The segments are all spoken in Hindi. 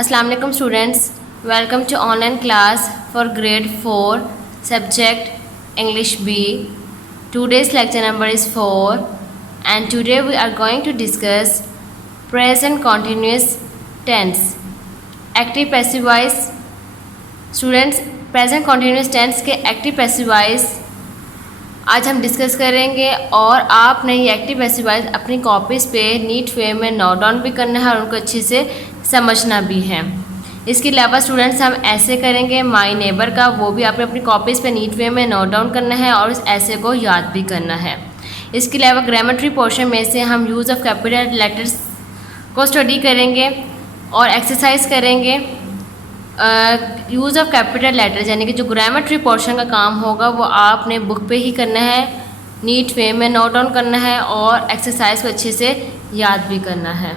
अस्सलाम वालेकुम students, welcome to online class for grade 4 subject English B. Today's lecture number is 4 and today we are going to discuss present continuous tense. Active passive voice. Students, present continuous tense के एक्टिव पैसिव वॉइस आज हम डिस्कस करेंगे और आपने ये एक्टिव पैसिव वॉइस अपनी कॉपीज़ पे नीट वे में नोट डाउन भी करना है और उनको अच्छे से समझना भी है। इसके अलावा स्टूडेंट्स हम ऐसे करेंगे माय नेबर का, वो भी आपने अपनी कॉपीज़ पे नीट वे में नोट डाउन करना है और उस ऐसे को याद भी करना है। इसके अलावा ग्रामेट्री पोर्शन में से हम यूज़ ऑफ कैपिटल लेटर्स को स्टडी करेंगे और एक्सरसाइज करेंगे। यूज़ ऑफ कैपिटल लेटर्स यानी कि जो ग्रामेट्री पोर्शन का काम होगा वो आपने बुक पे ही करना है, नीट वे में नोट डाउन करना है और एक्सरसाइज को अच्छे से याद भी करना है।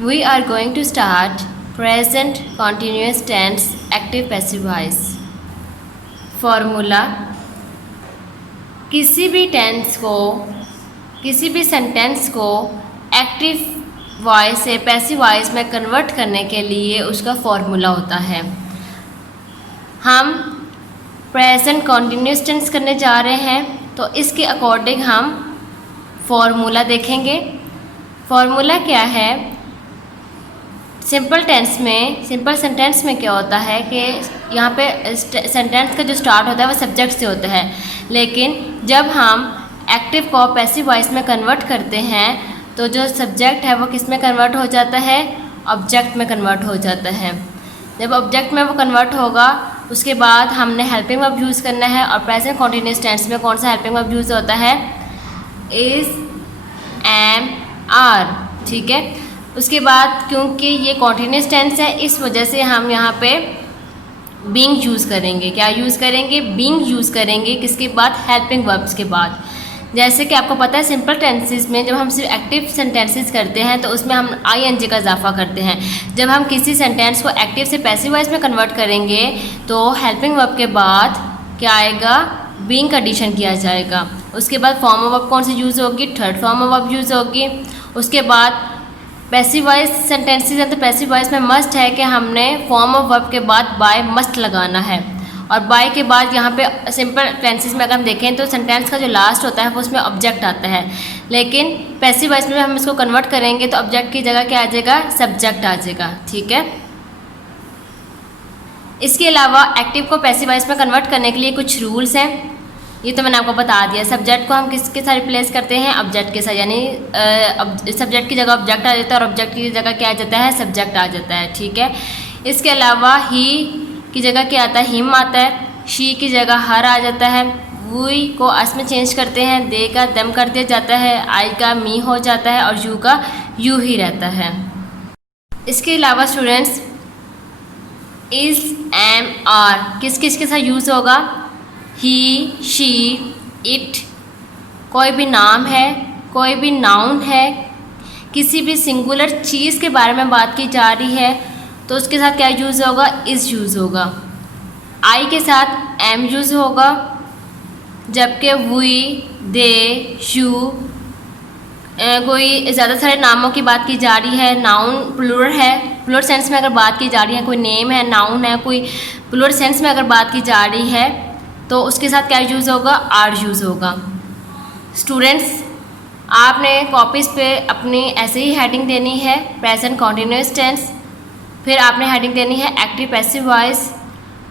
We are going to start present continuous tense active passive voice. Formula: किसी भी टेंस को, किसी भी सेंटेंस को एक्टिव वॉइस से पैसिव वॉइस में कन्वर्ट करने के लिए उसका फॉर्मूला होता है। हम प्रेजेंट कॉन्टीन्यूअस टेंस करने जा रहे हैं तो इसके अकॉर्डिंग हम फॉर्मूला देखेंगे। फॉर्मूला क्या है? सिंपल टेंस में, सिंपल सेंटेंस में क्या होता है कि यहाँ पे सेंटेंस का जो स्टार्ट होता है वो सब्जेक्ट से होता है, लेकिन जब हम एक्टिव को पैसिव वॉइस में कन्वर्ट करते हैं तो जो सब्जेक्ट है वो किस में कन्वर्ट हो जाता है? ऑब्जेक्ट में कन्वर्ट हो जाता है। जब ऑब्जेक्ट में वो कन्वर्ट होगा उसके बाद हमने हेल्पिंग वर्ब यूज़ करना है। और प्रेजेंट कॉन्टीन्यूअस टेंस में कौन सा हेल्पिंग वर्ब यूज़ होता है? Is, am, are. ठीक है। उसके बाद क्योंकि ये कॉन्टीन्यूअस टेंस है इस वजह से हम यहाँ पे बीइंग यूज़ करेंगे। क्या यूज़ करेंगे? बीइंग यूज़ करेंगे। किसके बाद? हेल्पिंग वर्ब्स के बाद। जैसे कि आपको पता है सिंपल टेंसेस में जब हम सिर्फ एक्टिव सेंटेंसेस करते हैं तो उसमें हम आईएनजी का इजाफा करते हैं। जब हम किसी सेंटेंस को एक्टिव से पैसिव वॉइस में कन्वर्ट करेंगे तो हेल्पिंग वर्ब के बाद क्या आएगा? बीइंग का एडिशन किया जाएगा। उसके बाद फॉर्म ऑफ वर्ब कौन सी यूज़ होगी? Third form of verb use होगी। उसके बाद पैसिव वॉइस सेंटेंसेस हैं तो पैसिव वॉइस में मस्ट है कि हमने फॉर्म ऑफ वर्ब के बाद बाय मस्ट लगाना है। और बाय के बाद यहाँ पे सिंपल टेंसेस में अगर हम देखें तो सेंटेंस का जो लास्ट होता है वो उसमें ऑब्जेक्ट आता है, लेकिन पैसिव वॉइस में हम इसको कन्वर्ट करेंगे तो ऑब्जेक्ट की जगह क्या आ जाएगा? सब्जेक्ट आ जाएगा। ठीक है। इसके अलावा एक्टिव को पैसिव वॉइस में कन्वर्ट करने के लिए कुछ रूल्स हैं, ये तो मैंने आपको बता दिया। सब्जेक्ट को हम किसके साथ रिप्लेस करते हैं? ऑब्जेक्ट के साथ, यानी सब्जेक्ट की जगह ऑब्जेक्ट आ जाता है और ऑब्जेक्ट की जगह क्या आ जाता है? सब्जेक्ट आ जाता है। ठीक है। इसके अलावा ही की जगह क्या आता है? हिम आता है। शी की जगह हर आ जाता है। वी को अस में चेंज करते हैं, दे का दम कर दिया जाता है, आई का मी हो जाता है और यू का यू ही रहता है। इसके अलावा स्टूडेंट्स इज़, एम, आर किस किस के साथ यूज़ होगा? ही, शी, इट। कोई भी नाम है, कोई भी नाउन है, किसी भी सिंगुलर चीज़ के बारे में बात की जा रही है तो उसके साथ क्या यूज़ होगा? इज़ यूज़ होगा। आई के साथ एम यूज़ होगा, जबकि वी, दे, यू, कोई ज़्यादा सारे नामों की बात की जा रही है, नाउन प्लूरल है, प्लूरल सेंस में अगर बात की जा रही है, कोई नेम है, नाउन है, कोई प्लूरल सेंस में अगर बात की जा रही है तो उसके साथ क्या यूज़ होगा? आर यूज़ होगा। स्टूडेंट्स, आपने कॉपीज़ पे अपनी ऐसे ही हेडिंग देनी है प्रेजेंट कॉन्टीन्यूअस टेंस, फिर आपने हेडिंग देनी है एक्टिव पैसिव वॉइस,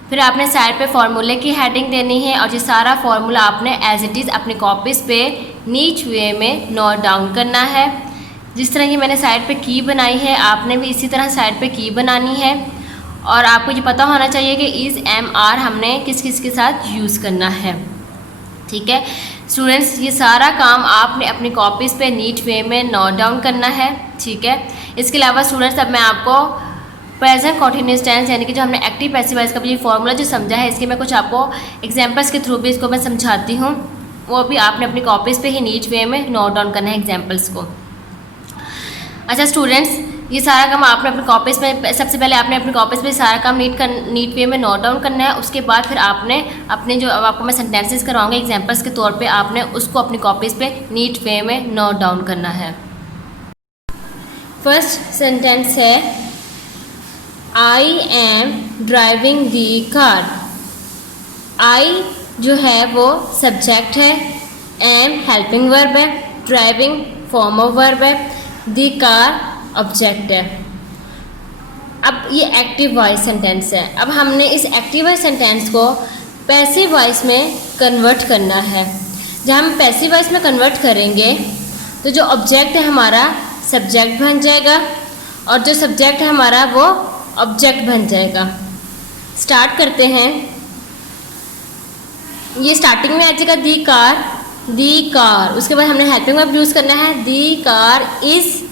फिर आपने साइड पे फॉर्मूले की हेडिंग देनी है और ये सारा फॉर्मूला आपने एज इट इज़ अपनी कॉपीज़ पे नीट वे में नोट डाउन करना है। जिस तरह की मैंने साइड पे की बनाई है आपने भी इसी तरह साइड पे की बनानी है और आपको ये पता होना चाहिए कि इज़, एम, आर हमने किस किस के साथ यूज़ करना है। ठीक है स्टूडेंट्स, ये सारा काम आपने अपनी कॉपीज़ पे नीट वे में नोट डाउन करना है। ठीक है। इसके अलावा स्टूडेंट्स अब मैं आपको प्रेजेंट कॉन्टीन्यूअस टेंस यानी कि जो हमने एक्टिव पैसिव वॉइस का ये फॉर्मूला जो समझा है इसके मैं कुछ आपको एग्जांपल्स के थ्रू भी इसको मैं समझाती हूँ, वो भी आपने अपनी कॉपीज़ पे ही नीट वे में नोट डाउन करना है एग्जांपल्स को। अच्छा स्टूडेंट्स, ये सारा काम आपने अपनी कॉपीज़ में, सबसे पहले आपने अपनी कॉपीज़ पे सारा काम नीट वे में नोट डाउन करना है। उसके बाद फिर आपने अपने जो अब आपको मैं सेंटेंसेस करवाऊँगी एग्जांपल्स के तौर पे आपने उसको अपनी कॉपीज़ पे नीट वे में नोट डाउन करना है। फर्स्ट सेंटेंस है I am driving the car. I जो है वो सब्जेक्ट है, एम हेल्पिंग वर्ब है, ड्राइविंग फॉर्म ऑफ वर्ब है, दी कार ऑब्जेक्ट है। अब ये एक्टिव वॉइस सेंटेंस है। अब हमने इस एक्टिव वॉइस सेंटेंस को पैसिव वॉइस में कन्वर्ट करना है। जब हम पैसिव वॉइस में कन्वर्ट करेंगे तो जो ऑब्जेक्ट है हमारा सब्जेक्ट बन जाएगा और जो सब्जेक्ट है हमारा वो ऑब्जेक्ट बन जाएगा। स्टार्ट करते हैं। ये स्टार्टिंग में आ जाएगा दी कार, उसके बाद हमने हेल्पिंग वर्ब यूज़ करना है, दी कार इज़।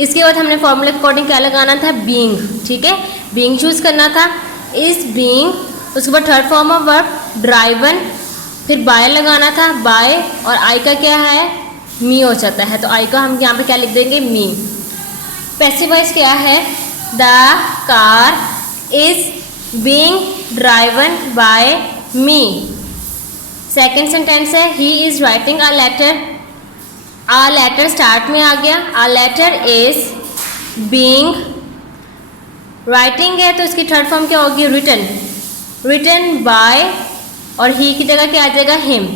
इसके बाद हमने फॉर्मूले के अकॉर्डिंग क्या लगाना था, बीइंग, ठीक है, बीइंग चूज़ करना था, इज़ बीइंग। उसके बाद third form of verb driven, फिर बाय लगाना था, बाय, और आई का क्या है, मी हो जाता है, तो आई को हम यहाँ पे क्या लिख देंगे, मी। पैसिव वॉइस क्या है, the car is being driven by me. Second sentence है he is writing a letter. A letter start में आ गया, a letter is being, writing है तो इसकी थर्ड फॉर्म क्या होगी, रिटन, रिटन बाय, और ही की जगह क्या आ जाएगा, हिम।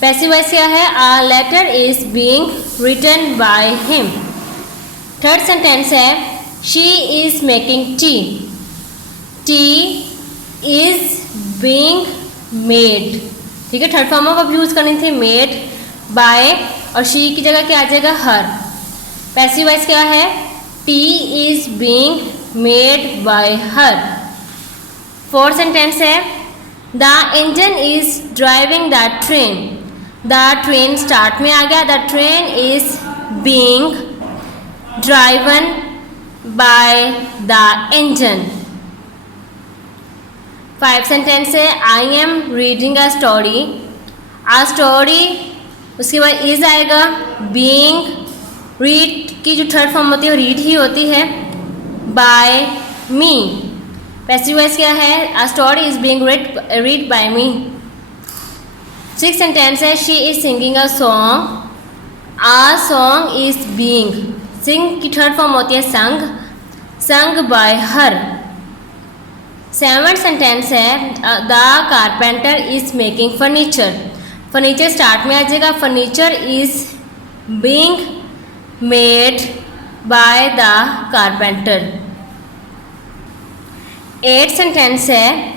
पैसिव वॉइस क्या है, a letter is being written by him. Third sentence है she is making tea, tea is being made, ठीक है, थर्ड फॉर्म ऑफ यूज करनी थी, मेड बाय, और शी की जगह क्या आ जाएगा, हर। पैसिव वॉइस क्या है, tea is being made by her. Fourth sentence है the engine is driving the train, the train start में आ गया, the train is being driven by the engine. 5 sentence है I am reading a story, a story, उसके बाद इज आएगा, बीइंग, रीड की जो थर्ड फॉर्म होती है वो रीड ही होती है, बाय मी। पैसिव वॉइस क्या है, a story is being read by me. 6 sentence है she is singing a song, a song is being, sing की थर्ड फॉर्म होती है sung, sung by her. 7 sentence है the carpenter is making furniture, furniture start में आ जाएगा, furniture is being made by the carpenter. 8 sentence है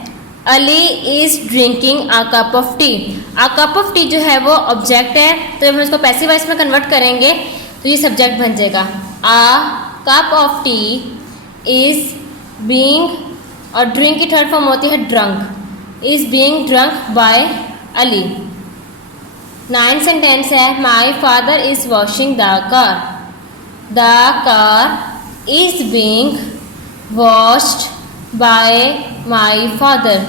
Ali is drinking a cup of tea, a cup of tea जो है वो ऑब्जेक्ट है, तो हम इसको पैसिव वॉइस में कन्वर्ट करेंगे तो ये सब्जेक्ट बन जाएगा, a cup of tea is being, और ड्रिंक की थर्ड फॉर्म होती है drunk, is being drunk by Ali. 9 sentence है my father is washing the car is being washed by my father.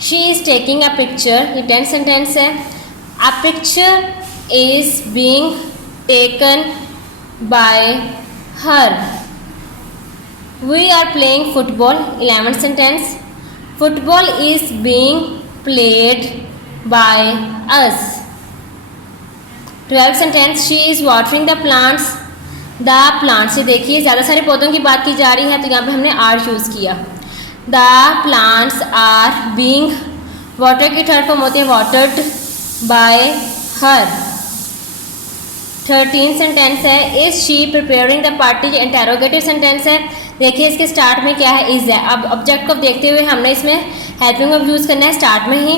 She is taking a picture, ये 10 सेंटेंस है, a picture is being taken by her. We are playing football, 11th sentence, football is being played by us। 12th sentence she is watering the plants, the plants, से देखिए ज़्यादा सारे पौधों की बात की जा रही है तो यहाँ पे हमने आर यूज़ किया, the plants are being, water की थर्ड फॉर्म होती है watered by her। 13 सेंटेंस है is she preparing the party, interrogative sentence है, देखिए इसके स्टार्ट में क्या है, इज है। अब ऑब्जेक्ट को देखते हुए हमने इसमें हेल्पिंग वर्ब यूज़ करना है स्टार्ट में ही।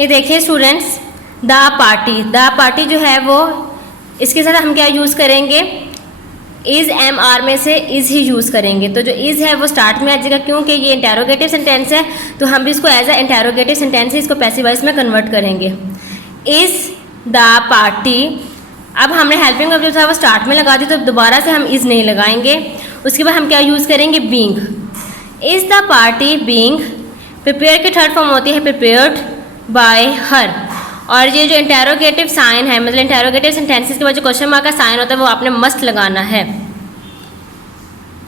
ये देखिए स्टूडेंट्स, द पार्टी जो है वो, इसके साथ हम क्या यूज़ करेंगे, इज़ एम आर में से इज़ ही यूज़ करेंगे, तो जो इज़ है वो स्टार्ट में आ जाएगा क्योंकि ये इंटेरोगेटिव सेंटेंस है, तो हम भी इसको एज अ इंटेरोगेटिव सेंटेंस ही इसको पैसिव वॉइस में कन्वर्ट करेंगे। इज़ द पार्टी, अब हमने हेल्पिंग वर्ब जो था वो स्टार्ट में लगा दी तो दोबारा से हम इज़ नहीं लगाएंगे, उसके बाद हम क्या यूज़ करेंगे, being. Is the party being, prepare की थर्ड फॉर्म होती है प्रिपेयर्ड बाय हर, और ये जो इंटेरोगेटिव साइन है, मतलब इंटेरोगेटिव सेंटेंसेस के बाद जो क्वेश्चन मार्क का साइन होता है वो आपने मस्ट लगाना है।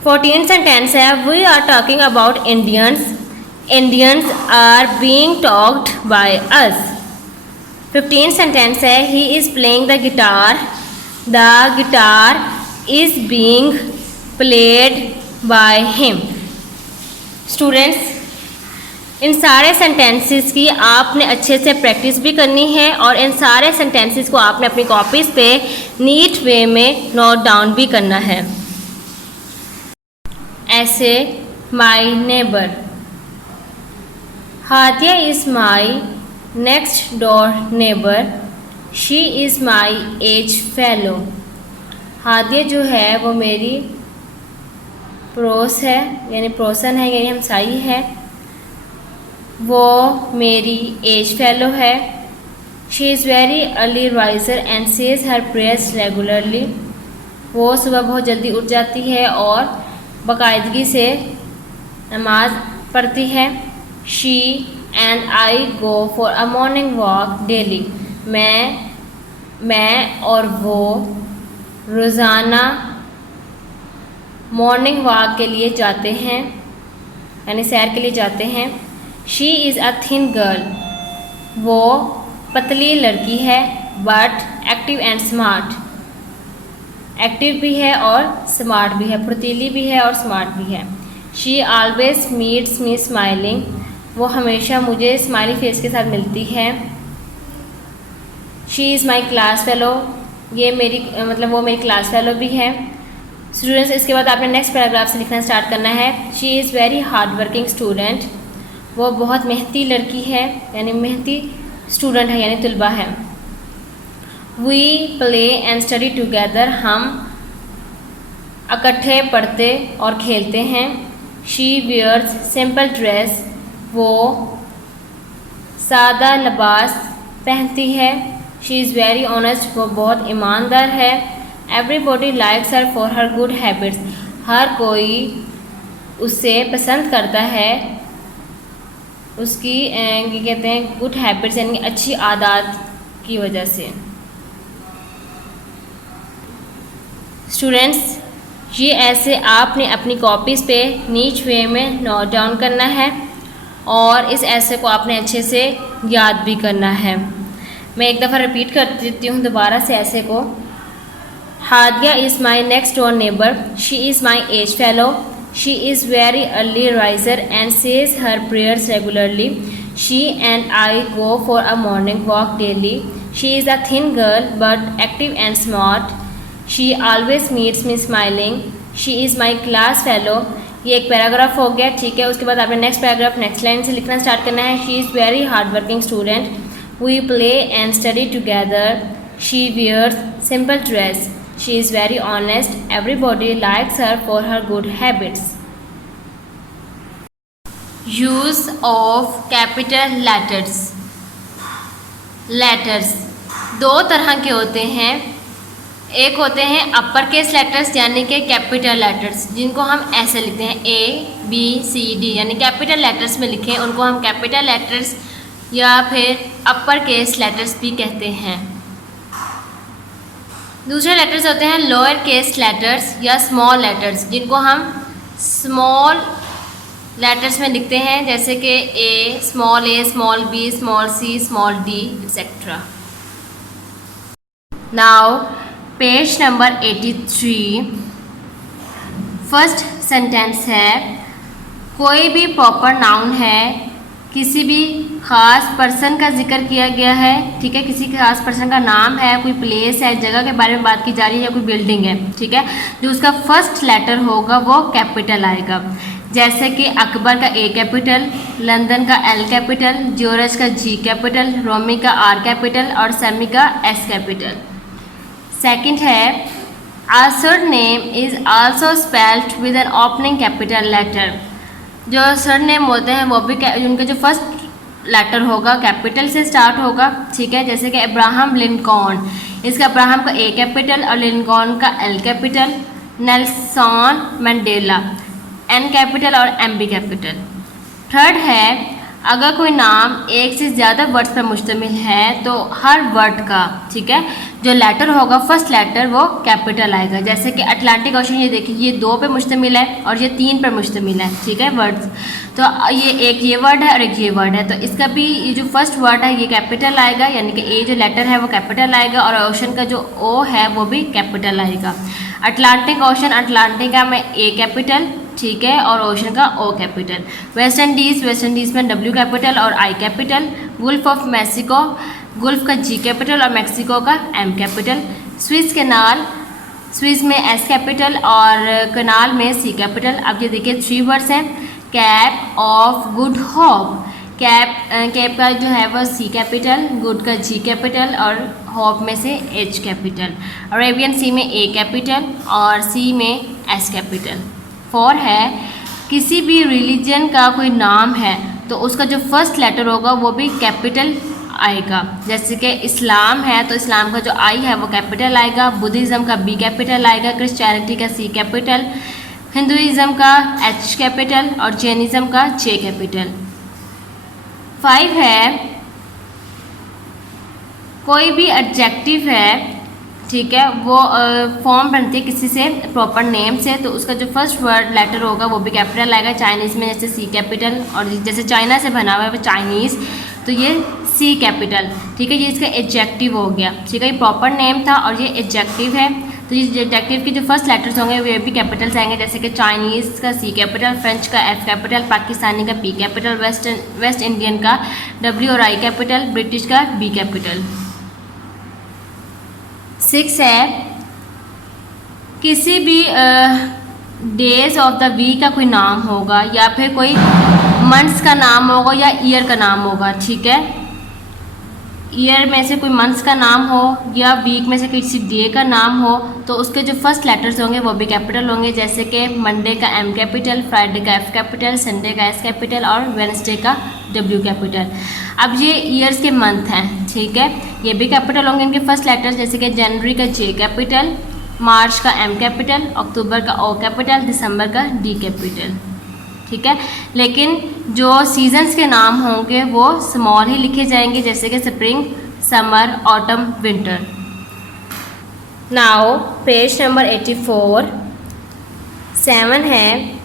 14 सेंटेंस है we are talking about Indians, Indians are being talked by us. 15 sentence है he is playing the guitar is being played by him। Students, इन सारे सेंटेंसेस की आपने अच्छे से प्रैक्टिस भी करनी है और इन सारे सेंटेंसेस को आपने अपनी कॉपीज़ पे नीट वे में नोट डाउन भी करना है। ऐसे my neighbour, Hadiya is my next door neighbour, she is my age fellow. Hadiya जो है वो मेरी पड़ोस है, यानी पड़ोसन है, यानी हमसाई है, वो मेरी एज फेलो है। She is very early riser and says her prayers regularly, वो सुबह बहुत जल्दी उठ जाती है और बाकायदगी से नमाज पढ़ती है। She and I go for a morning walk daily, मैं और वो रोज़ाना मॉर्निंग वॉक के लिए जाते हैं, यानी सैर के लिए जाते हैं। She is a thin girl, वो पतली लड़की है, but active and smart, active भी है और स्मार्ट भी है, फुर्तीली भी है और स्मार्ट भी है। She always meets me smiling, वो हमेशा मुझे स्माइली फेस के साथ मिलती है। She is my class fellow, ये मेरी वो मेरी क्लास फेलो भी है। स्टूडेंट्स, इसके बाद आपने नेक्स्ट पैराग्राफ से लिखना स्टार्ट करना है। She is very hard working student, वो बहुत मेहनती लड़की है, यानी मेहनती स्टूडेंट है, यानी तलबा है। We play and study together, हम इकट्ठे पढ़ते और खेलते हैं। शी वियर्स सिंपल ड्रेस, वो सादा लिबास पहनती है। शी इज़ वेरी ऑनेस्ट, वो बहुत ईमानदार है। Everybody likes her for her good habits, हर कोई उसे पसंद करता है उसकी कहते हैं गुड हैबिट्स, यानी अच्छी आदत की वजह से। स्टूडेंट्स, ये ऐसे आपने अपनी कॉपीज़ पे नीच वे में नोट डाउन करना है और इस ऐसे को आपने अच्छे से याद भी करना है। मैं एक दफ़ा रिपीट कर देती हूँ दोबारा से ऐसे को। Hadiya is my next door neighbour, she is my age fellow, she is very early riser and says her prayers regularly. She and I go for a morning walk daily. She is a thin girl but active and smart. She always meets me smiling. She is my class fellow. ये एक पैराग्राफ हो गया, ठीक है। उसके बाद आपने नेक्स्ट पैराग्राफ नेक्स्ट लाइन से लिखना स्टार्ट करना है। She is very hard working student, we play and study together, she wears simple dress, she is very honest, everybody likes her for her good habits. Use of capital letters. Letters दो तरह के होते हैं। एक होते हैं अपर केस लेटर्स यानी कि कैपिटल लेटर्स, जिनको हम ऐसे लिखते हैं ABCD, यानी कैपिटल लेटर्स में लिखें उनको हम कैपिटल लेटर्स या फिर अपर केस लेटर्स भी कहते हैं। दूसरे लेटर्स होते हैं लोअर केस लेटर्स या स्मॉल लेटर्स, जिनको हम स्मॉल लेटर्स में लिखते हैं, जैसे कि A, small B, small C, small D, etcetera. Now page number 83, first sentence है, कोई भी प्रॉपर नाउन है, किसी भी ख़ास पर्सन का जिक्र किया गया है, ठीक है, किसी खास पर्सन का नाम है, कोई प्लेस है, जगह के बारे में बात की जा रही है या कोई बिल्डिंग है, ठीक है, जो उसका फर्स्ट लेटर होगा वो कैपिटल आएगा। जैसे कि अकबर का A कैपिटल, लंदन का L कैपिटल, जॉर्ज का G कैपिटल, रोमी का R कैपिटल और समी का S कैपिटल। सेकंड है, our surname is also spelled with an opening capital letter, जो सरनेम होते हैं वो भी उनका जो फर्स्ट लेटर होगा कैपिटल से स्टार्ट होगा, ठीक है। जैसे कि अब्राहम लिंकॉन, इसका अब्राहम का A कैपिटल और लिंकॉन का L capital. Nelson Mandela N capital और MB कैपिटल। थर्ड है, अगर कोई नाम एक से ज़्यादा वर्ड्स पर मुश्तमिल है तो हर वर्ड का, ठीक है, जो लेटर होगा फर्स्ट लेटर वो कैपिटल आएगा। जैसे कि अटलांटिक ओशन, ये देखिए ये 2 पे मुश्तमिल है और ये 3 पर मुश्तमिल है, ठीक है, वर्ड्स। तो ये एक ये वर्ड है और एक ये वर्ड है, तो इसका भी ये जो फर्स्ट वर्ड है ये कैपिटल आएगा, यानी कि ए जो लेटर है वो कैपिटल आएगा, और ओशन का जो ओ है वो भी कैपिटल आएगा। अटलांटिक ओशन, अटलांटिका में ए कैपिटल, ठीक है, और ओशन का O capital. West Indies, West Indies में डब्ल्यू कैपिटल और I capital. Gulf of Mexico, Gulf का जी कैपिटल और मैक्सिको का M capital. Suez canal, Suez में एस कैपिटल और कनाल में सी कैपिटल। अब ये देखिए 3 वर्ड्स हैं। Cap of good hope, cap का जो है वो सी कैपिटल, गुड का जी कैपिटल और होप में से एच कैपिटल। अरेबियन सी में ए कैपिटल और सी में एस कैपिटल। 4 है, किसी भी रिलीजन का कोई नाम है तो उसका जो फर्स्ट लेटर होगा वो भी कैपिटल आएगा। जैसे कि इस्लाम है तो इस्लाम का जो आई है वो कैपिटल आएगा, बुद्धिज़्म का बी कैपिटल आएगा, क्रिश्चियनिटी का सी कैपिटल, हिंदुइज़्म का एच कैपिटल और जैनिज़्म का जे कैपिटल। 5 है, कोई भी एडजेक्टिव है, ठीक है, वो फॉर्म बनती है किसी से प्रॉपर नेम से, तो उसका जो फर्स्ट वर्ड लेटर होगा वो भी कैपिटल आएगा। चाइनीज़ में जैसे सी कैपिटल, और जैसे चाइना से बना हुआ है वो चाइनीज़, तो ये सी कैपिटल, ठीक है, ये इसका एडजेक्टिव हो गया, ठीक है, ये प्रॉपर नेम था और ये एडजेक्टिव है, तो ये एडजेक्टिव के जो फर्स्ट लेटर्स होंगे वे भी कैपिटल्स आएंगे। जैसे कि चाइनीज़ का सी कैपिटल, फ्रेंच का एफ कैपिटल, पाकिस्तानी का पी कैपिटल, वेस्ट इंडियन का डब्ल्यू और आई कैपिटल, ब्रिटिश का बी कैपिटल। 6 है, किसी भी डेज ऑफ द वीक का कोई नाम होगा या फिर कोई मंथ्स का नाम होगा या ईयर का नाम होगा, ठीक है, ईयर में से कोई मंथ्स का नाम हो या वीक में से किसी डे का नाम हो तो उसके जो फर्स्ट लेटर्स होंगे वो भी कैपिटल होंगे। जैसे कि मंडे का एम कैपिटल, फ्राइडे का एफ कैपिटल, संडे का एस कैपिटल और वेडनेसडे का डब्ल्यू कैपिटल। अब ये ईयर्स के मंथ हैं, ठीक है, ये भी कैपिटल होंगे इनके फर्स्ट लेटर्स। जैसे कि जनवरी का जे कैपिटल, मार्च का एम कैपिटल, अक्टूबर का ओ कैपिटल, दिसंबर का डी कैपिटल, ठीक है। लेकिन जो सीजन्स के नाम होंगे वो स्मॉल ही लिखे जाएंगे, जैसे कि spring, summer, autumn, winter. Now page number 84। 7 है,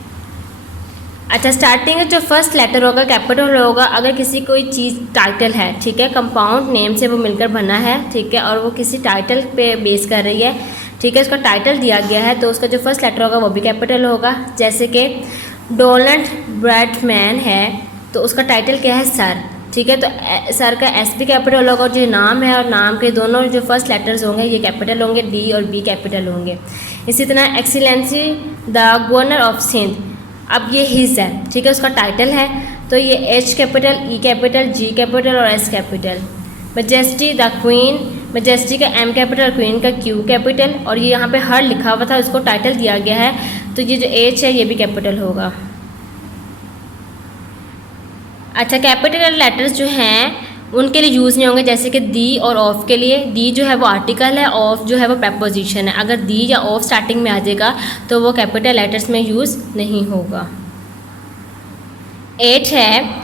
अच्छा, स्टार्टिंग में जो फर्स्ट लेटर होगा कैपिटल होगा अगर किसी कोई चीज़ टाइटल है, ठीक है, कंपाउंड नेम से वो मिलकर बना है, ठीक है, और वो किसी टाइटल पे बेस कर रही है, ठीक है, उसका टाइटल दिया गया है तो उसका जो फर्स्ट लेटर होगा वो भी कैपिटल होगा। जैसे कि डोनाल्ड ब्रैडमैन है तो उसका टाइटल क्या है, सर, ठीक है, तो सर का एस भी कैपिटल होगा और जो नाम है और नाम के दोनों जो फर्स्ट लेटर्स होंगे ये कैपिटल होंगे, डी और बी कैपिटल होंगे। इसी तरह excellency the governor of Sindh, अब ये हिज है, ठीक है, उसका टाइटल है तो ये एच कैपिटल, ई कैपिटल, जी कैपिटल और S capital. Majesty the queen, majesty का एम कैपिटल, क्वीन का क्यू कैपिटल, और ये यहाँ पे हर लिखा हुआ था उसको टाइटल दिया गया है तो ये जो एच है ये भी कैपिटल होगा। अच्छा, कैपिटल लेटर्स जो हैं उनके लिए यूज़ नहीं होंगे, जैसे कि दी और ऑफ के लिए। दी जो है वो आर्टिकल है, ऑफ जो है वो प्रेपोजिशन है। अगर दी या ऑफ स्टार्टिंग में आ जाएगा तो वो कैपिटल लेटर्स में यूज़ नहीं होगा। 8 है,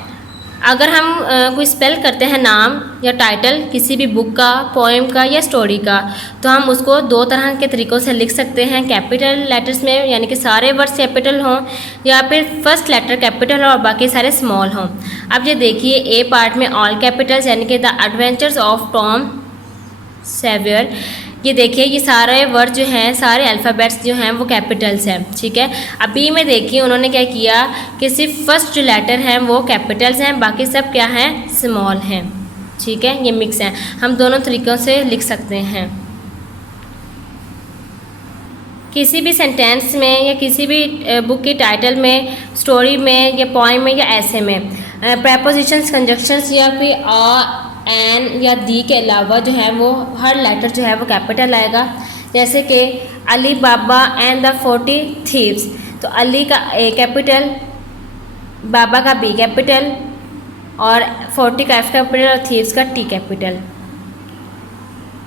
अगर हम कोई स्पेल करते हैं नाम या टाइटल किसी भी बुक का, पोएम का या स्टोरी का, तो हम उसको 2 तरह के तरीक़ों से लिख सकते हैं, कैपिटल लेटर्स में यानी कि सारे वर्ड्स कैपिटल हों, या फिर फर्स्ट लेटर कैपिटल हो और बाकी सारे स्मॉल हों। अब ये देखिए, ए पार्ट में ऑल कैपिटल्स यानी कि the adventures of Tom Sawyer, ये देखिए ये सारे वर्ड जो हैं, सारे अल्फ़ाबेट्स जो हैं वो कैपिटल्स हैं, ठीक है। अभी में देखिए उन्होंने क्या किया कि सिर्फ फर्स्ट जो लेटर हैं वो कैपिटल्स हैं, बाकी सब क्या हैं, स्मॉल हैं, ठीक है, ये मिक्स हैं। हम दोनों तरीक़ों से लिख सकते हैं। किसी भी सेंटेंस में या किसी भी बुक की टाइटल में, स्टोरी में या पोएम में या ऐसे में प्रेपोजिशंस, कंजक्शंस या फिर आ, एन या दी के अलावा जो है वो हर लेटर जो है वो कैपिटल आएगा। जैसे कि अली बाबा एंड द 40 थीव्स, तो अली का ए कैपिटल, बाबा का बी कैपिटल और 40 का एफ कैपिटल और थीव्स का टी कैपिटल।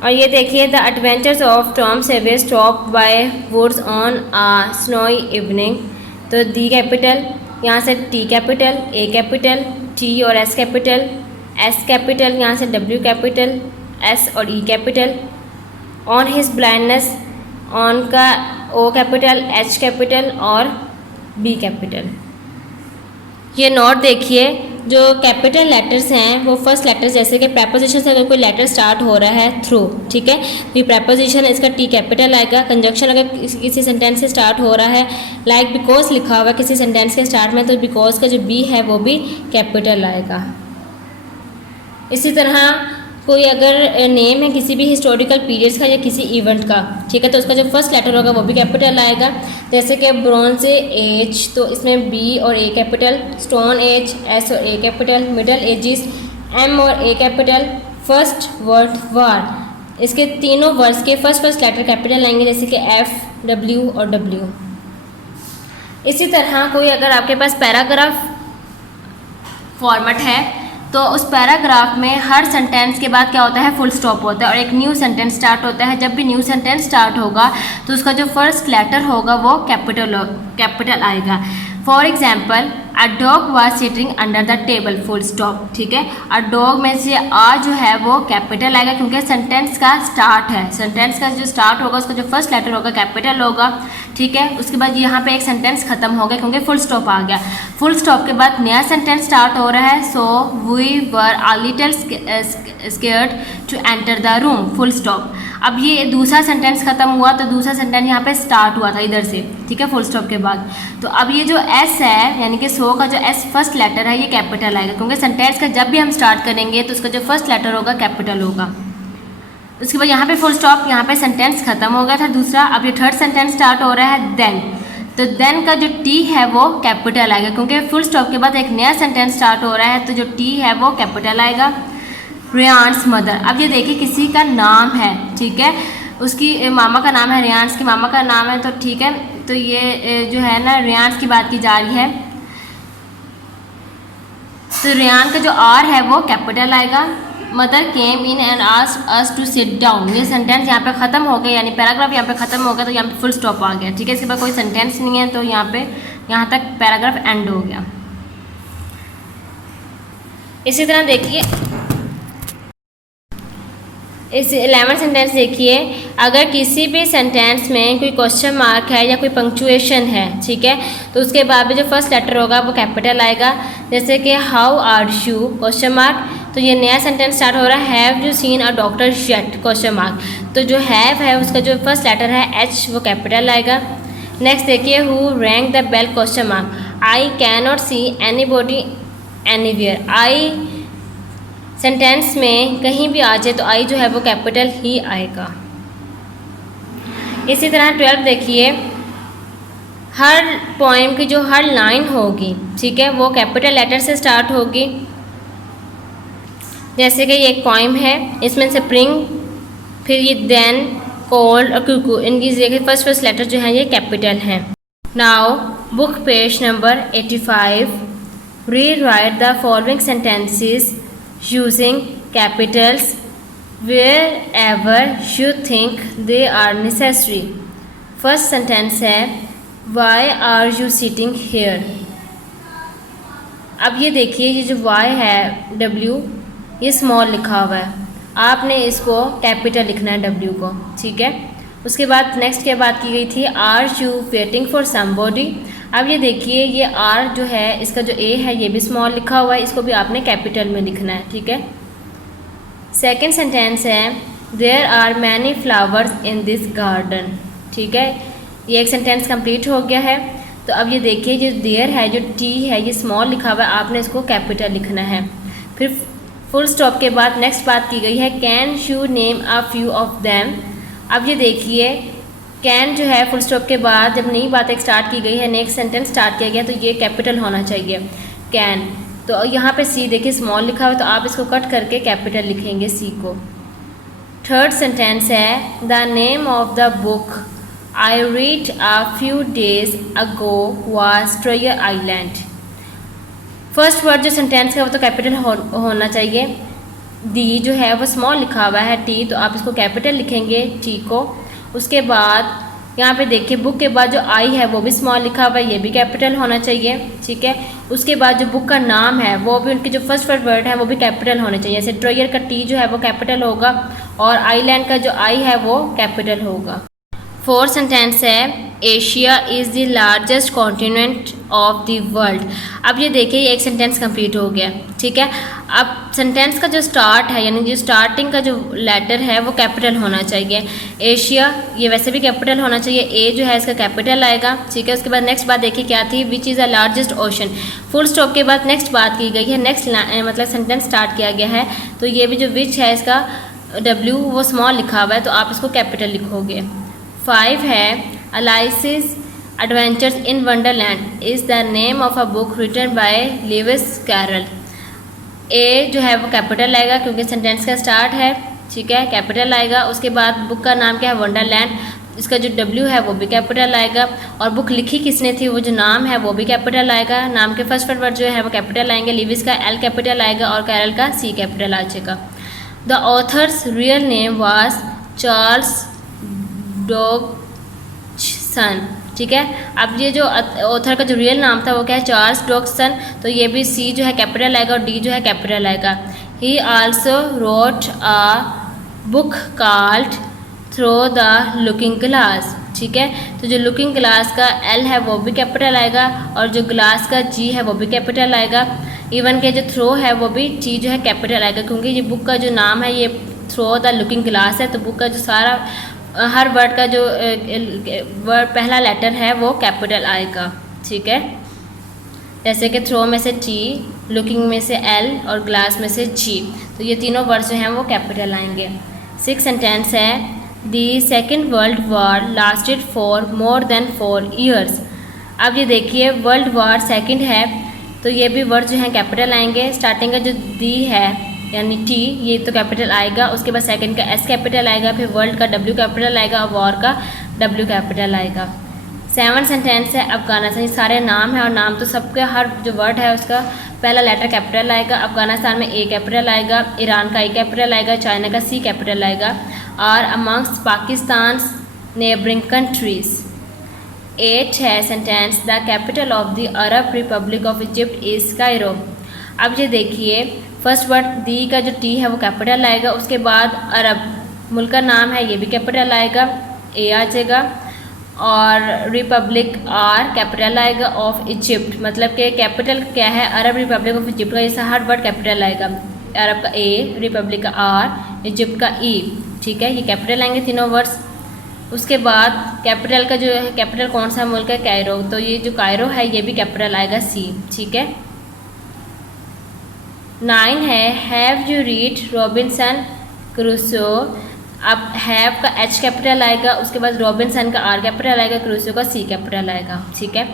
और ये देखिए the adventures of Tom Sawyer stop by woods on a snowy evening, तो डी कैपिटल, यहाँ से T capital, A capital, T और एस कैपिटल, एस कैपिटल यहाँ से डब्ल्यू कैपिटल, एस और E capital. On his blindness, on का ओ कैपिटल, एच कैपिटल और बी कैपिटल। ये नोट देखिए, जो कैपिटल लेटर्स हैं वो फर्स्ट लेटर्स, जैसे कि प्रेपोजिशन से अगर कोई लेटर स्टार्ट हो रहा है थ्रू, ठीक है, तो ये प्रेपोजिशन इसका टी कैपिटल आएगा। कंजक्शन अगर किसी सेंटेंस से स्टार्ट हो रहा है, लाइक बिकॉज लिखा हुआ है किसी सेंटेंस के स्टार्ट में, तो बिकॉज का जो बी है वो भी कैपिटल आएगा। इसी तरह कोई अगर नेम है किसी भी हिस्टोरिकल पीरियड्स का या किसी इवेंट का, ठीक है, तो उसका जो फर्स्ट लेटर होगा वो भी कैपिटल आएगा। जैसे कि ब्रॉन्ज एज, तो इसमें बी और ए कैपिटल, स्टोन एज एस और ए कैपिटल, मिडल एजिस एम और ए कैपिटल, फर्स्ट वर्ल्ड वार, इसके तीनों वर्ड्स के फर्स्ट लेटर कैपिटल आएंगे, जैसे कि एफ, डब्ल्यू और डब्ल्यू। इसी तरह कोई अगर आपके पास पैराग्राफ फॉर्मेट है तो उस पैराग्राफ में हर सेंटेंस के बाद क्या होता है, फुल स्टॉप होता है और एक न्यू सेंटेंस स्टार्ट होता है। जब भी न्यू सेंटेंस स्टार्ट होगा तो उसका जो फर्स्ट लेटर होगा वो कैपिटल आएगा। For example, a dog was sitting under the table, full stop, ठीक है। अ डॉग में से आ जो है वो कैपिटल आएगा क्योंकि सेंटेंस का स्टार्ट है, सेंटेंस का जो स्टार्ट होगा उसका जो फर्स्ट लेटर होगा कैपिटल होगा, ठीक है। उसके बाद यहाँ पे एक सेंटेंस खत्म हो गया क्योंकि फुल स्टॉप आ गया। फुल स्टॉप के बाद नया सेंटेंस स्टार्ट हो रहा है, so we were a little scared to enter the room, full stop. अब ये दूसरा सेंटेंस खत्म हुआ तो दूसरा सेंटेंस यहाँ पे स्टार्ट हुआ था इधर से, ठीक है, फुल स्टॉप के बाद। तो अब ये जो एस है यानी कि सो का जो एस फर्स्ट लेटर है ये कैपिटल आएगा क्योंकि सेंटेंस का जब भी हम स्टार्ट करेंगे तो उसका जो फर्स्ट लेटर होगा कैपिटल होगा। उसके बाद यहाँ पे फुल स्टॉप, यहाँ पे सेंटेंस खत्म हो गया था दूसरा। अब ये थर्ड सेंटेंस स्टार्ट हो रहा है देन, तो देन का जो टी है वो कैपिटल आएगा क्योंकि फुल स्टॉप के बाद एक नया सेंटेंस स्टार्ट हो रहा है तो जो टी है वो कैपिटल आएगा। रेयांस मदर, अब ये देखिए किसी का नाम है, ठीक है, उसकी मामा का नाम है, रेयांस की मामा का नाम है, तो ठीक है, तो ये जो है ना रेयांस की बात की जा रही है, तो रेयान का जो आर है वो कैपिटल आएगा। Mother came in and asked us to sit down, ये सेंटेंस यहाँ पे ख़त्म हो गया, यानी पैराग्राफ यहाँ पे ख़त्म हो गया तो यहाँ पे फुल स्टॉप आ गया, ठीक है। इसके बाद कोई सेंटेंस नहीं है तो यहाँ तक पैराग्राफ एंड हो गया। इसी तरह देखिए इस 11 सेंटेंस देखिए, अगर किसी भी सेंटेंस में कोई क्वेश्चन मार्क है या कोई पंक्चुएशन है, ठीक है, तो उसके बाद भी जो फर्स्ट लेटर होगा वो कैपिटल आएगा। जैसे कि how are you question mark, तो ये नया सेंटेंस स्टार्ट हो रहा है, have you seen a doctor yet question mark, तो जो हैव है उसका जो फर्स्ट लेटर है एच वो कैपिटल आएगा। नेक्स्ट देखिए, who rang the bell question mark, I can not see anybody anywhere, I sentence में कहीं भी आ जाए तो आई जो है वो कैपिटल ही आएगा। इसी तरह 12 देखिए, हर पोएम की जो हर लाइन होगी, ठीक है, वो कैपिटल लेटर से स्टार्ट होगी। जैसे कि ये एक पोएम है, इसमें स्प्रिंग, फिर ये देन, कोल्ड और कुकू, इनकी देखिए फर्स्ट लेटर जो है ये कैपिटल हैं। Now book page number 85, rewrite the following sentences using capitals wherever you think they are necessary। First sentence है, why are you sitting here। अब ये देखिए ये जो y है w ये स्मॉल लिखा हुआ है, आपने इसको कैपिटल लिखना है w को, ठीक है। उसके बाद नेक्स्ट क्या बात की गई थी, are you waiting for somebody. अब ये देखिए ये आर जो है इसका जो ए है ये भी स्मॉल लिखा हुआ है, इसको भी आपने कैपिटल में लिखना है, ठीक है। सेकंड सेंटेंस है, there are many flowers in this garden, ठीक है, ये एक सेंटेंस कंप्लीट हो गया है। तो अब ये देखिए जो देयर है जो टी है ये स्मॉल लिखा हुआ है, आपने इसको कैपिटल लिखना है। फिर फुल स्टॉप के बाद नेक्स्ट बात की गई है, can you name a few of them. अब ये देखिए कैन जो है फुल स्टॉप के बाद जब नई बात एक स्टार्ट की गई है, नेक्स्ट सेंटेंस स्टार्ट किया गया तो ये कैपिटल होना चाहिए कैन। तो यहाँ पे सी देखिए स्मॉल लिखा हुआ है तो आप इसको कट करके कैपिटल लिखेंगे सी को। थर्ड सेंटेंस है, the name of the book I read a few days ago was Treasure Island. First word जो सेंटेंस का वो तो कैपिटल होना चाहिए। दी जो है वो स्मॉल लिखा हुआ है टी, तो आप इसको कैपिटल लिखेंगे टी को। उसके बाद यहाँ पे देखिए बुक के बाद जो आई है वो भी स्मॉल लिखा हुआ है, ये भी कैपिटल होना चाहिए, ठीक है। उसके बाद जो बुक का नाम है वो भी, उनके जो फर्स्ट वर्ड है वो भी कैपिटल होने चाहिए। जैसे ड्रॉयर का टी जो है वो कैपिटल होगा और आईलैंड का जो आई है वो कैपिटल होगा। फोर्थ सेंटेंस है Asia is the largest continent of the world. अब ये देखिए ये एक सेंटेंस कंप्लीट हो गया, ठीक है। अब सेंटेंस का जो स्टार्ट है यानी जो स्टार्टिंग का जो लेटर है वो कैपिटल होना चाहिए। एशिया ये वैसे भी कैपिटल होना चाहिए, ए जो है इसका कैपिटल आएगा, ठीक है। उसके बाद नेक्स्ट बात देखिए क्या थी, which is the largest ocean. Full stop के बाद नेक्स्ट बात की गई है, नेक्स्ट मतलब सेंटेंस स्टार्ट किया गया है, तो ये भी जो विच है इसका डब्ल्यू वो स्मॉल लिखा हुआ है तो आप इसको कैपिटल लिखोगे। 5 है Alice's Adventures in Wonderland is the name of a book written by Lewis Carroll। ए जो है वो कैपिटल आएगा क्योंकि सेंटेंस का स्टार्ट है, ठीक है, कैपिटल आएगा। उसके बाद बुक का नाम क्या है, वंडरलैंड, इसका जो डब्ल्यू है वो भी कैपिटल आएगा। और बुक लिखी किसने थी, वो जो नाम है वो भी कैपिटल आएगा। नाम के फर्स्ट वर्ड जो है वो कैपिटल आएंगे, लिविस का एल कैपिटल आएगा और कैरल का सी कैपिटल आ जाएगा। The author's real name was Charles Dodgson, ठीक है। अब ये जो ऑथर का जो रियल नाम था वो क्या है, चार्ल्स डॉग्सन, तो ये भी सी जो है कैपिटल आएगा और डी जो है कैपिटल आएगा। ही also wrote a book called through the looking glass, ठीक है। तो जो लुकिंग ग्लास का एल है वो भी कैपिटल आएगा और जो ग्लास का जी है वो भी कैपिटल आएगा। इवन के जो थ्रो है वो भी टी जो है कैपिटल आएगा क्योंकि ये बुक का जो नाम है ये थ्रो द लुकिंग ग्लास है, तो बुक का जो सारा हर वर्ड का जो वर्ड पहला लेटर है वो कैपिटल आएगा, ठीक है। जैसे कि थ्रो में से टी, लुकिंग में से एल और ग्लास में से जी, तो ये तीनों वर्ड जो हैं वो कैपिटल आएंगे। 6 सेंटेंस है the second world war lasted for more than 4 years। अब ये देखिए वर्ल्ड वॉर सेकेंड है तो ये भी वर्ड जो हैं कैपिटल आएंगे। स्टार्टिंग का जो दी है यानी टी ये तो कैपिटल आएगा, उसके बाद सेकंड का एस कैपिटल आएगा, फिर वर्ल्ड का डब्ल्यू कैपिटल आएगा और वॉर का डब्ल्यू कैपिटल आएगा। 7 सेंटेंस है अफगानिस्तान, ये सारे नाम है और नाम तो सबके हर जो वर्ड है उसका पहला लेटर कैपिटल आएगा। अफगानिस्तान में ए कैपिटल आएगा, ईरान का ए कैपिटल आएगा, चाइना का सी कैपिटल आएगा और अमंग्स पाकिस्तान नेबरिंग कंट्रीज। 8 है sentence the capital of the Arab Republic of Egypt is Cairo. अब ये देखिए फर्स्ट वर्ड दी का जो टी है वो कैपिटल आएगा, उसके बाद अरब मुल्क का नाम है ये भी कैपिटल आएगा, ए आ जाएगा और रिपब्लिक आर कैपिटल आएगा ऑफ इजिप्ट, मतलब कि कैपिटल क्या है अरब रिपब्लिक ऑफ इजिप्ट का, ये हर वर्ड कैपिटल आएगा। अरब का ए, रिपब्लिक का आर, इजिप्ट का ई, ठीक है, ये कैपिटल आएंगे तीनों वर्ड्स। उसके बाद कैपिटल का जो है कैपिटल कौन सा मुल्क है, कायरो, तो ये जो कायरो है ये भी कैपिटल आएगा सी, ठीक है। 9 है have you read Robinson Crusoe. अब हैव का एच कैपिटल आएगा, उसके बाद रॉबिन्सन का आर कैपिटल आएगा, क्रूसो का सी कैपिटल आएगा, ठीक है।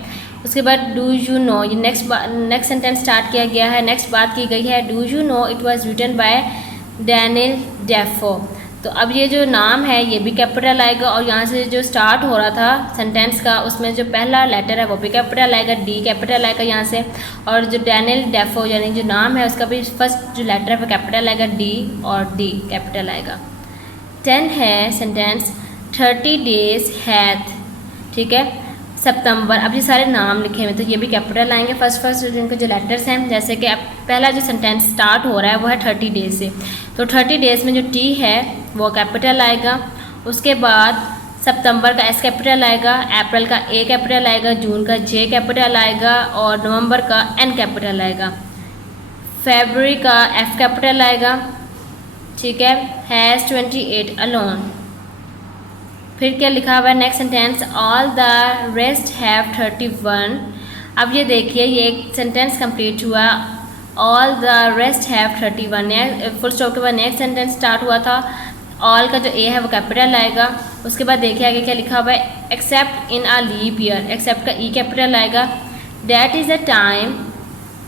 उसके बाद डू यू नो, ये नेक्स्ट सेंटेंस स्टार्ट किया गया है, नेक्स्ट बात की गई है do you know it was written by Daniel Defoe. तो अब ये जो नाम है ये भी कैपिटल आएगा और यहाँ से जो स्टार्ट हो रहा था सेंटेंस का उसमें जो पहला लेटर है वो भी कैपिटल आएगा, डी कैपिटल आएगा यहाँ से, और जो डैनियल डेफो यानी जो नाम है उसका भी फर्स्ट जो लेटर है वो कैपिटल आएगा, डी और डी कैपिटल आएगा। 10 है सेंटेंस 30 days हैथ, ठीक है, सितंबर। अब ये सारे नाम लिखे हुए तो ये भी कैपिटल आएंगे फर्स्ट इनके जो लेटर्स हैं। जैसे कि अब पहला जो सेंटेंस स्टार्ट हो रहा है वो है 30 days से, तो 30 days में जो टी है वो कैपिटल आएगा। उसके बाद सितंबर का एस कैपिटल आएगा, अप्रैल का ए कैपिटल आएगा, जून का जे कैपिटल आएगा और नवंबर का एन कैपिटल आएगा। फरवरी का एफ कैपिटल आएगा, ठीक है। Has 28 alone. फिर क्या लिखा हुआ है next sentence all the rest have 31। अब ये देखिए ये एक सेंटेंस कंप्लीट हुआ, all the rest have 31, full stop के बाद नेक्स्ट सेंटेंस स्टार्ट हुआ था। ऑल का जो ए है वो कैपिटल आएगा। उसके बाद देखिए आगे क्या लिखा हुआ है except in a leap year, except का ई कैपिटल आएगा। That is the time.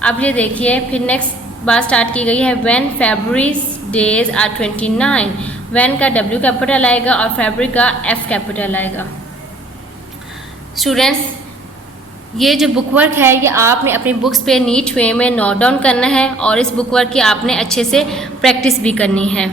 अब ये देखिए फिर नेक्स्ट बात स्टार्ट की गई है व्हेन फरवरीज डेज आर 29, वैन का डब्ल्यू कैपिटल आएगा और फरवरी का एफ कैपिटल आएगा। स्टूडेंट्स ये जो बुक वर्क है ये आपने अपनी बुक्स पे नीट वे में नोट डाउन करना है और इस बुक वर्क की आपने अच्छे से प्रैक्टिस भी करनी है।